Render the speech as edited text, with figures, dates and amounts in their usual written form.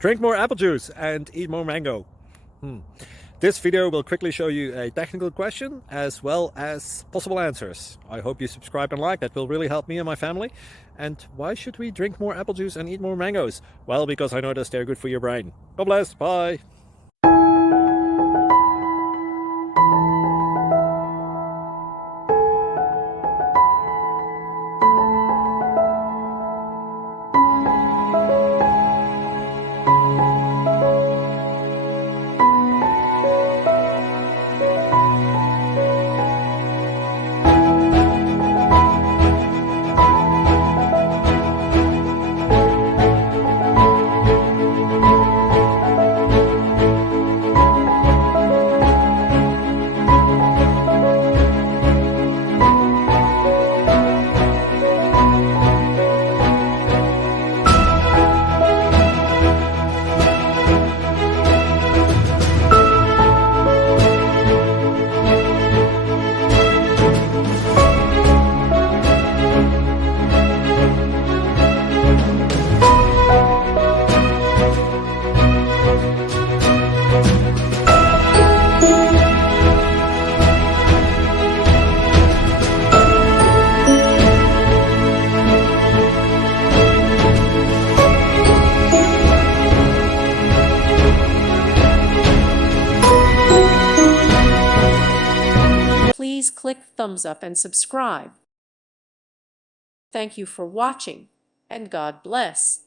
Drink more apple juice and eat more mango. This video will quickly show you a technical question as well as possible answers. I hope you subscribe and like, that will really help me and my family. And why should we drink more apple juice and eat more mangoes? Well, because I noticed they're good for your brain. God bless, bye. Please click thumbs up and subscribe. Thank you for watching, and God bless.